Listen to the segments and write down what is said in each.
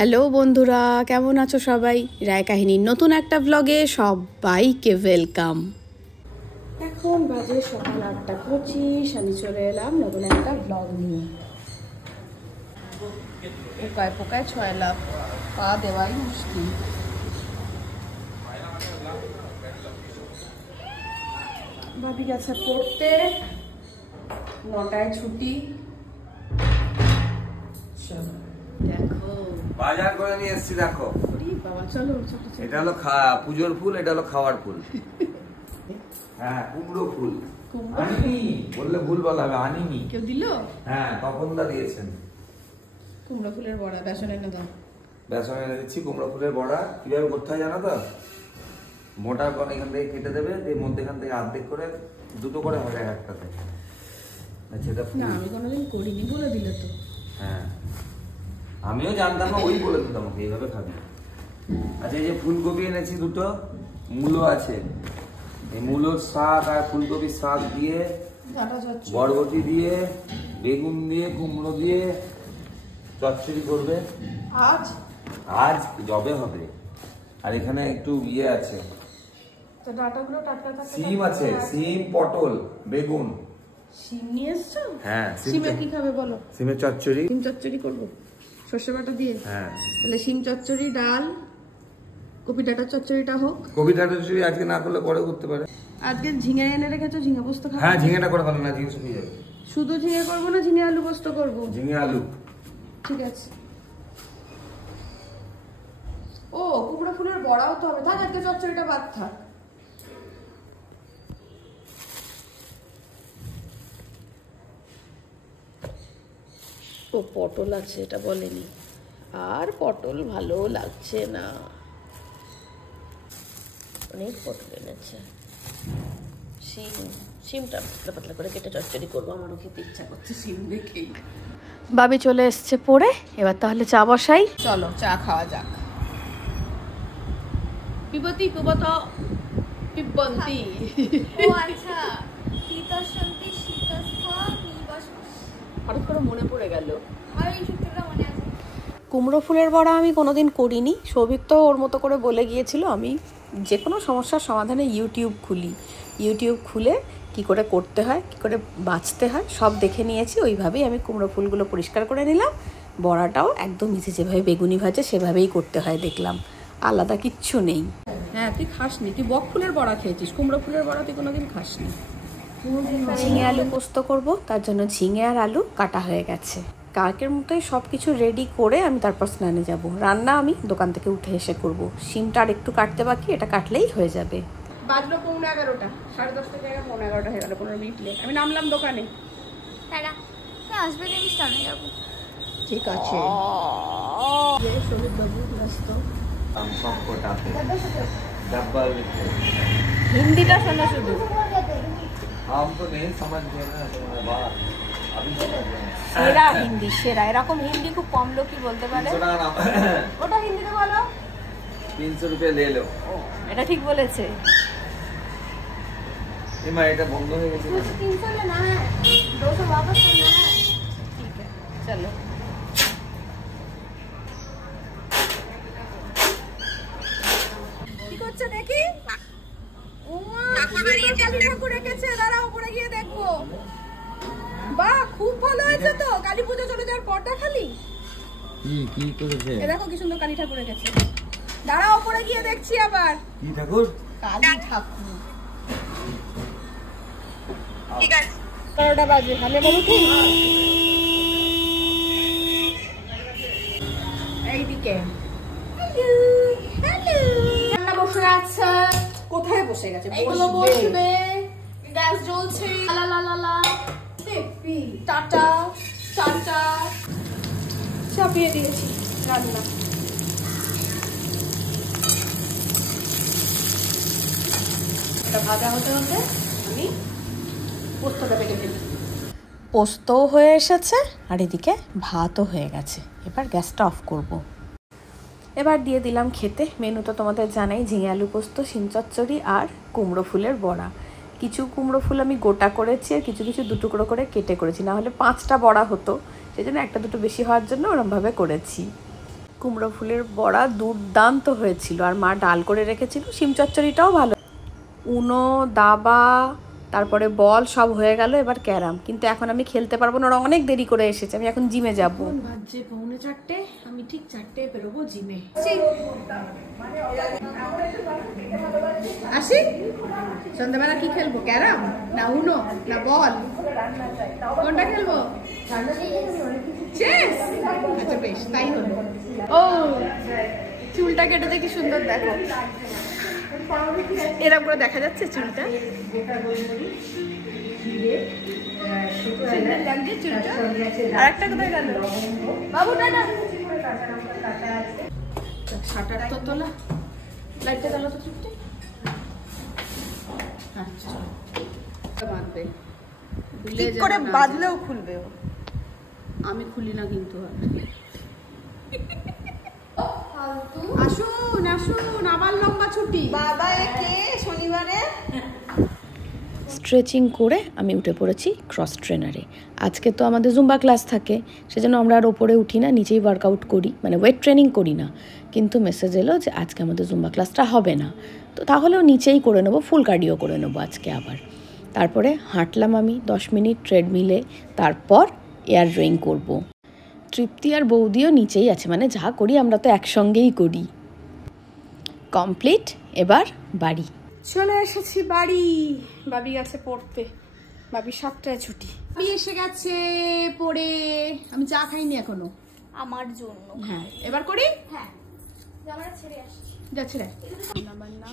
Hello বন্ধুরা, কেমন আছো সবাই? রায় কাহিনীর নতুন একটা ব্লগে সবাইকে ওয়েলকাম। এখন বাজে সকাল 8:25, আমি চলে এলাম নতুন একটা ব্লগ নিয়ে। পোকায় পোকায় ছয় লাভ, পা দেওয়াই মুশকিল। ভাবি গেছে পড়তে, 9টায় ছুটি। চলো দেখো, বাজার করে নিয়ে এসেছি। দেখো বাবা, চলো চলো। এটা হলো পুজোর ফুল, এটা হলো খাওয়ার ফুল। হ্যাঁ, কুমড়ো ফুল। আনিনি বললে ভুল বলা হবে, আনিনি। কেউ দিল? হ্যাঁ, তপনদা দিয়েছেন। কুমড়ো ফুলের বড়া, বেসন এনে দাও। বেসন এনে দিচ্ছি। কুমড়ো ফুলের বড়া কিভাবে করতে হয় জানো তো? মোটা করে এখান থেকে কেটে দেবে, দিয়ে মধ্যেখান থেকে অর্ধেক করে দুটো করে হবে একটাতে। আচ্ছা, এটা না, আমি কোনোদিন করিনি, বলে দিলে তো। হ্যাঁ, আমিও জানতাম না, ওই বলে দিতাম আমাকে এইভাবে খাবি। আচ্ছা, এই যে ফুলকপি এনেছি দুটো, মূলো আছে, এই মূলোর শাক আর ফুলকপির শাক দিয়ে, বরবটি দিয়ে, বেগুন দিয়ে, কুমড়ো দিয়ে চচ্চড়ি করবে আজ জবে হবে। আর এখানে একটু ইয়ে আছে, সিম আছে, সিম, পটল, বেগুন। সিম নিয়ে এসছো? হ্যাঁ, সিমে কি খাবে বলো? সিমের চচ্চড়ি। সিম চচ্চড়ি করবো সর্ষে বাটা দিয়ে। হ্যাঁ, তাহলে সিম চচ্চড়ি, ডাল, কপি ডাঁটার চচ্চড়িটা হোক। কপি ডাঁটা চচ্চড়ি আজকে না করলে পরে করতে পারে। আজকে ঝিঙে এনে রেখেছো, ঝিঙে পোস্ত খাবো? হ্যাঁ, ঝিঙেটা করে ফেলো না, ঝিঙে শুকিয়ে যাবে। শুধু ঝিঙে করবো না ঝিঙে আলু পোস্ত করবো? ঝিঙে আলু। ঠিক আছে। ও, কুমড়ো ফুলের বড়াও তো হবে। থাক, আজকে চচ্চড়িটা বাদ থাক। ও, পটল আছে, এটা বলেনি। আর পটল ভালো লাগছে না, অনেক পটল এনেছে। সিমটা পাতলা পাতলা করে কেটে চচ্চড়ি করবো, আমারও খেতে ইচ্ছা করছে সিম দেখেই। বাবি চলে এসছে পড়ে, এবার তাহলে চা বসাই। চলো চা খাওয়া যাক। পিবতি পিবত পিবন্তি। ও আচ্ছা, শীতশান্তি শীতস্থ নিবাস। হঠাৎ করে মনে পড়ে গেল, আর এই সূত্রটা মনে আছে। কুমড়ো ফুলের বড়া আমি কোনোদিন করিনি। সৌভিক তো ওর মতো করে বলে গিয়েছিল। আমি যে কোনো সমস্যার সমাধানে ইউটিউব খুলে কি করে করতে হয়, কি করে বাঁচতে হয় সব দেখে নিয়েছি। ওইভাবেই আমি কুমড়ো ফুলগুলো পরিষ্কার করে নিলাম। বড়াটাও একদম ইজি, যেভাবে বেগুনি ভাজে সেভাবেই করতে হয় দেখলাম, আলাদা কিচ্ছু নেই। হ্যাঁ, তুই খাসনি, তুই বক ফুলের বড়া খেয়েছিস, কুমড়ো ফুলের বড়া তুই কোনোদিন খাসনি। ঝিঙে আলু পোস্ত করব, তার জন্য ঝিঙে আর আলু কাটা হয়ে গেছে। কালকের মতোই সব কিছু রেডি করে আমি তারপর স্নানে যাব। রান্না আমি দোকান থেকে উঠে এসে করব। সিমটা আর একটু কাটতে বাকি, এটা কাটলেই হয়ে যাবে। বাজলো 11:15, 10:30 জায়গায় 11:15 হয়ে গেল, 15 মিনিট লেট। আমি নামলাম দোকানে। তারা আসবে, আমি স্নানে যাবো। ঠিক আছে। শহীদ বাবু ব্যস্ত, হিন্দিটা শোনো শুধু। সেরা হিন্দি, সেরা। এরকম হিন্দি খুব কম লোকই বলতে পারে। ওটা হিন্দিতে বলো। 300 रुपये ले लो। এটা ঠিক বলেছে। এটা বন্ধ হয়ে গেছে। 300 लेना है, 200 वापस करना है। ঠিক আছে, চলো। কি করছে দেখি? ঠাকুর রেখেছে, দাঁড়াও উপরে গিয়ে দেখবো। বাহ, খুব ভালো হয়েছে তো। কালী পুজো চলে যাওয়ার পরটা খালি কি করেছে? এ দেখো কি সুন্দর কালী ঠাকুর রেখেছে। দাঁড়াও উপরে গিয়ে দেখছি আবার। কি ঠাকুর? কালী ঠাকুর। ঠিক আছে, 11টা বাজে, আমি এবার উঠি। এইদিকে রান্না বসে আছে। কোথায় বসে গেছে? এইগুলো বসবে, গ্যাস জ্বলছে। লা লা লা লা, টেপি টাটা টাটা চাপিয়ে দিয়েছি রান্না। এটা ভাজা হতে হতে আমি পোস্তটা বেটে ফেলি। পোস্তও হয়ে এসেছে আর এদিকে ভাতও হয়ে গেছে। এবার গ্যাসটা অফ করব। এবার দিয়ে দিলাম খেতে। মেনু তো তোমাদের জানাই, ঝিঙে আলু পোস্ত, শিম চচ্চড়ি আর কুমড়ো ফুলের বড়া। কিছু কুমড়ো ফুল আমি গোটা করেছি আর কিছু কিছু দুটুকরো করে কেটে করেছি, না হলে 5টা বড়া হতো, সেই জন্য একটা দুটো বেশি হওয়ার জন্য ওরমভাবে করেছি। কুমড়ো ফুলের বড়া দুর্দান্ত হয়েছিল, আর মা ডাল করে রেখেছিল। শিম চচ্চড়িটাও ভালো। উনো, দাবা, তারপরে বল সব হয়ে গেল, এবার ক্যারাম। কিন্তু এখন আমি খেলতে পারবো না, ওরা অনেক দেরি করে এসেছে, আমি এখন জিমে যাবো। বাজে 4:45, আমি ঠিক 4টে বেরোবো জিমে। আসি সন্ধ্যাবেলা কি খেলবো? ক্যারাম না উনো না বল? কোনটা খেলবো? চেস? আচ্ছা বেশ, তাই হলো। ও চুলটা কেটেছে, কি সুন্দর দেখো, এরকম করে দেখা যাচ্ছে চুলটা। আর একটা কোথায় গেল বাবু? শাটার তো তোলা, লাইটটা গেল তো চুপটি। আচ্ছা বাঁধবে, ঠিক করে বাঁধলেও খুলবে। আমি খুলি না কিন্তু। আসুন আসুন, আবার লম্বা ছুটি। বাবা কে শনিবারে স্ট্রেচিং করে আমি উঠে পড়েছি ক্রস ট্রেনারে। আজকে তো আমাদের জুম্বা ক্লাস থাকে, সেজন্য আমরা আর ওপরে উঠি না, নিচেই ওয়ার্কআউট করি, মানে ওয়েট ট্রেনিং করি না। কিন্তু মেসেজ এলো যে আজকে আমাদের জুম্বা ক্লাসটা হবে না, তো তাহলেও নিচেই করে নেবো, ফুল কার্ডিও করে নেবো আজকে আবার। তারপরে হাঁটলাম আমি 10 মিনিট ট্রেডমিলে, তারপর এয়ার রোয়িং করবো। তৃপ্তি আর বৌদিও নিচেই আছে, মানে যা করি আমরা তো একসঙ্গেই করি। কমপ্লিট, এবার বাড়ি চলে এসেছি। বাড়ি বাবি গেছে পড়তে, বাবি 7টায় ছুটি। বাবি এসে গেছে পড়ে, আমি চা খাইনি এখনো আমার জন্য। হ্যাঁ এবার করি। হ্যাঁ আমরা ছেড়ে আসছি। যাচ্ছে রে রান্না,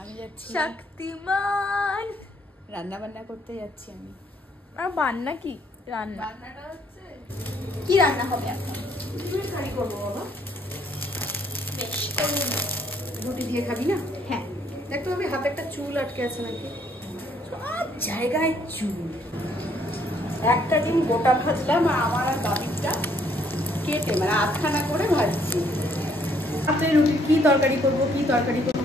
আমি যাচ্ছি শক্তিমান রান্না বান্না করতে যাচ্ছি আমি। আর বান্না কি? রান্নাটা হচ্ছে কি রান্না হবে এখন? কারি করবো বাবা। বেশ করুন। রুটি দিয়ে খাবি না? হ্যাঁ দেখতো আমি হাতে একটা চুল আটকে আছে নাকি, সব জায়গায় চুল। একটা ডিম গোটা ভাজলাম, আর আমার আর বাবিরটা কেটে মানে আধখানা করে ভাজছি। রাতে রুটি কি তরকারি করবো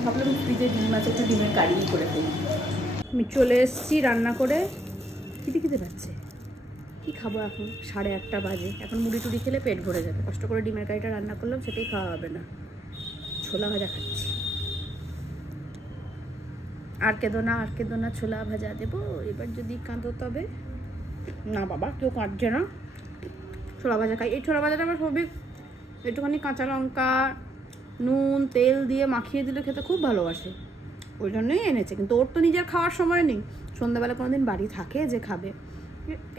ভাবলাম ফ্রিজে ডিম আছে, একটু ডিমের কারি করে ফেলি। আমি চলে এসেছি রান্না করে। খিদে পাচ্ছে, কি খাবো এখন? 1:30 বাজে। এখন মুড়ি টুড়ি খেলে পেট ভরে যাবে, কষ্ট করে ডিমের কারিটা রান্না করলাম, সেটাই খাওয়া হবে না। ছোলা ভাজা খাচ্ছি। আর কেঁদো না, ছোলা ভাজা দেবো এবার যদি কাঁদো তবে। না বাবা, কেউ কাঁদছে না, ছোলা ভাজা খাই। এই ছোলা ভাজাটা আমার সবই একটুখানি কাঁচা লঙ্কা, নুন, তেল দিয়ে মাখিয়ে দিলে খেতে খুব ভালোবাসে, ওই জন্যই এনেছে। কিন্তু ওর তো নিজের খাওয়ার সময় নেই, সন্ধ্যাবেলা কোনোদিন বাড়ি থাকে যে খাবে,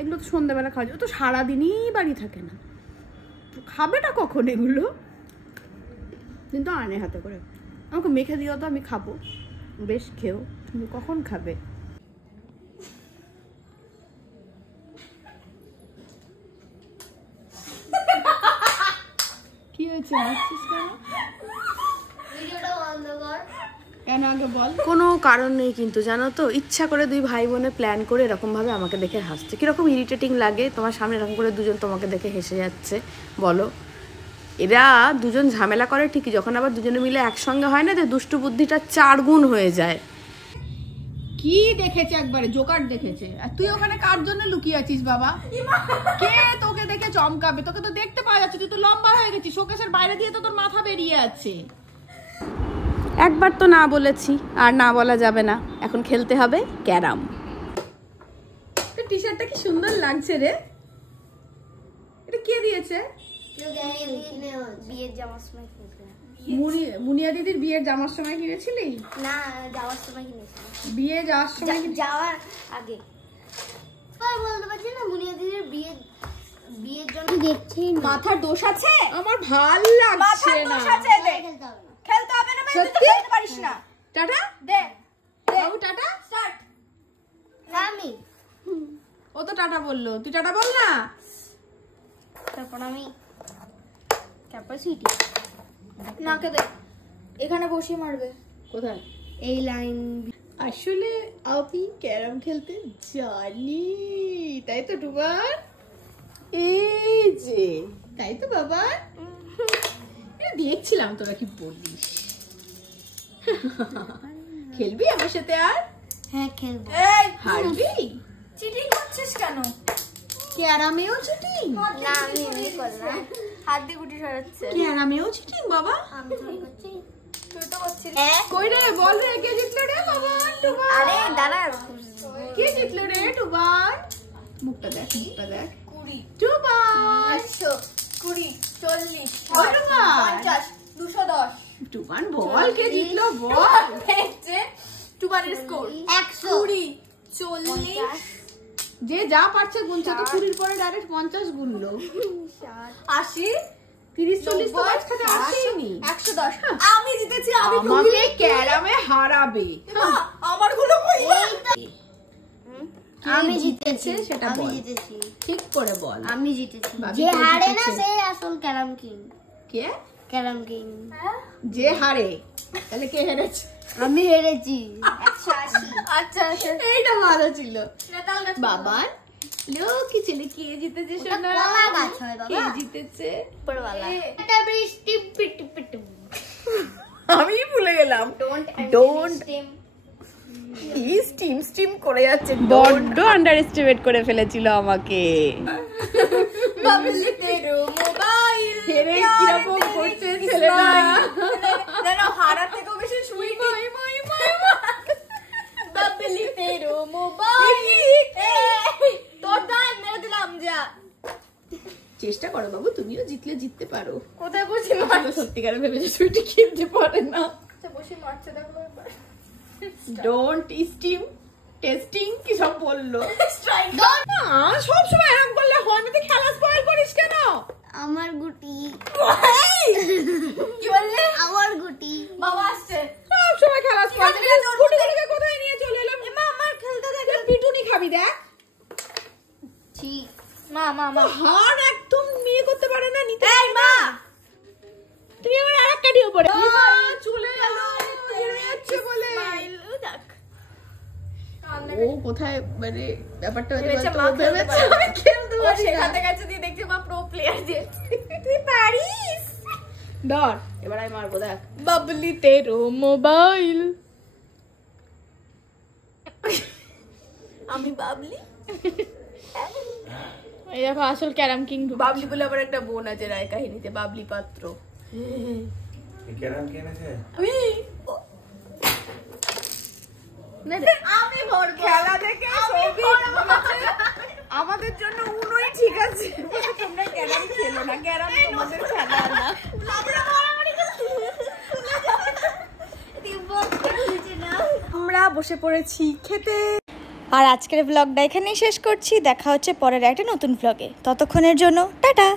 এগুলো তো সন্ধ্যাবেলা খাওয়া যায়, ও তো সারাদিনই বাড়ি থাকে না, খাবেটা কখন এগুলো? কিন্তু আনে হাতে করে, আমাকে মেখে দিও তো, আমি খাবো। বেশ খেও, কিন্তু কখন খাবে? কি হয়েছে, হাসছিস কেন? কেন আগে বল। কোনো কারণ নেই কিন্তু, জানো তো, ইচ্ছা করে দুই ভাই বোনে প্ল্যান করে এরকমভাবে আমাকে দেখে হাসছে। কীরকম ইরিটেটিং লাগে তোমার সামনে এরকম করে দুজন তোমাকে দেখে হেসে যাচ্ছে, বলো? এরা দুজন ঝামেলা করে ঠিকই, যখন আবার দুজনে মিলে একসঙ্গে হয় না, যে দুষ্টু বুদ্ধিটা 4 গুণ হয়ে যায়। কি দেখেছে একবারে জোকার দেখেছে, আর তুই ওখানে কার জন্য লুকিয়ে আছিস বাবা? কে তোকে দেখে চমকাবে? তোকে তো দেখতে পাওয়া যাচ্ছে, তুই তো লম্বা হয়ে গেছিস, শোকেসের বাইরে দিয়ে তো তোর মাথা বেরিয়ে আছে। একবার তো না বলেছি, আর না বলা যাবে না, এখন খেলতে হবে ক্যারাম। তোর টি শার্টটা কি সুন্দর লাগছে রে, এটা কে দিয়েছে? বিয়ের জামার সময় কিনেছিলাম। মুনিয়া দিদির বিয়ের জামার সময় কিনেছিলি? না, যাওয়ার সময় কিনেছিলাম। বিয়ে যাওয়ার সময়? যাওয়ার আগে। আর বলতে পারছি না, মুনিয়া দিদির বিয়ের জন্য দেখছি। মাথার দোষ আছে? আমার ভাল লাগছে না। খেলতে হবে না, সত্যি খেলতে পারিস না। টাটা দে বাবু, টাটা। স্টার্ট। আমি ও তো টাটা বললো, তুই টাটা বল না। তারপর আমি ক্যাপাসিটি নাকে দে, এখানে বসে মারবে। কোথায়? এই লাইন। আসলে আমি ক্যারাম খেলতে জানি, তাই তো ডুবার? এই যে, তাই তো বাবা? দেখছিলাম তোরা কি বলিস। খেলবি আমার সাথে আর? হ্যাঁ খেলবো। এই হারবি? চিটিং করছিস কেন? ক্যারামেও চিটিং? না, আমি এমনি করলাম। হাত দিয়ে গুটি সরাচ্ছে। ক্যারামেও চিটিং বাবা। আমি তো করছি, তুই তো করছিস। কই রে বল রে, কে জিতলো রে বাবা? টুবান। আরে দাঁড়া, কে জিতলো রে টুবান? মুখটা দেখ, মুখটা দেখ। 20, টুবান। 100, 20, 40, ও টুবান। 50, 210। টুবান বল, কে জিতলো বল। দেখছে টুবানের স্কোর 100, 20, 40, যে যা পারছে গুনছে, তো 20 পরে ডাইরেক্ট 50 গুনলো। 80, 30 40 তো মাঝখানে আসেনি। 110। আমি জিতেছি, আমি আমাকে ক্যারামে হারাবে। আমার গুলো কই? আমি জিতেছি, সেটা আমি বল। জিতেছি, ঠিক করে বল। আমি জিতেছি। ভাবি যে কে হারে না জিতেছে? সে আসল ক্যারাম কিং। কে? ক্যারাম কিং যে হারে, তাহলে কে হেরেছে? আমি হেরেছি। 180। আচ্ছা আচ্ছা, এইটা ভালো ছিল। নেতাল গাছ বাবান লোকি ছেলে, কে জিতেছে ওটা সোনা? কলা গাছ হয় কে বাবা। জিতেছে? উপরওয়ালা। এটা বৃষ্টি পিট পিট। আমি ভুলে গেলাম। Don't. কি স্টিম স্টিম করে যাচ্ছে, বড্ড আন্ডারএস্টিমেট করে ফেলেছিল আমাকে। বাবলি তেরো মোবাইল হেরে কিরকম করছে ছেলেটা। জানো হারা থেকেও বেশি সুইট। বাবলি তেরো মোবাইল। এই, তোর দান মেরে দিলাম যা। চেষ্টা করো বাবু, তুমিও জিতলে জিততে পারো। কোথায় বসে আসলে সত্যিকারে ভেবেছে সুইটি কিনতে পারে না। মারছে, বসে মারছে দেখো একবার। ডোন্ট স্টিম টেস্টিং কি সব বললো। স্ট্রাইক। না সব সময় এরকম করলে হয় না, তুই খেলা স্পয়েল করিস কেন? আমার গুটি, কি বললে? আমার গুটি। বাবা আসছে। সব সময় খেলা স্পয়েল ঠিক আছে, গুটি গুটিকে কোথায় নিয়ে চলে এলাম? মা আমার খেলতে দেখে। পিটুনি খাবি দেখ। ছি, মা মা মা। হার একদম নিয়ে করতে পারে না, নিতে এই মা। তুমি আবার আরেকটা ডিও পড়ে চলে গেল হেরে যাচ্ছে বলে। স্মাইল দেখ। ও কোথায় মানে ব্যাপারটা হচ্ছে ভেবেছে বলতো, মা ও খেলতে ভেবেছে পারে। আমি খেলতে ও পারি না। সেখানে গেছে দিয়ে দেখছে মা প্রো প্লেয়ার দিয়ে। তুই পারিস। ধর এবার আমি মারবো দেখ। বাবলি তেরো মোবাইল। আমি বাবলি। এই দেখো আসল ক্যারাম কিং। বাবলি বলে আবার একটা বোন আছে রায় কাহিনীতে, বাবলি পাত্র। ক্যারাম কে এনেছে? আমি আমি ভর খেলা দেখে আমাদের জন্য উনোই ঠিক আছে, তোমরা ক্যারাম খেলো না, ক্যারাম তোমাদের খেলা না। আমরা বসে পড়েছি খেতে। আর আজকের ব্লগটা এখানেই শেষ করছি। দেখা হচ্ছে পরের একটা নতুন ব্লগে। ততক্ষণের জন্য টাটা।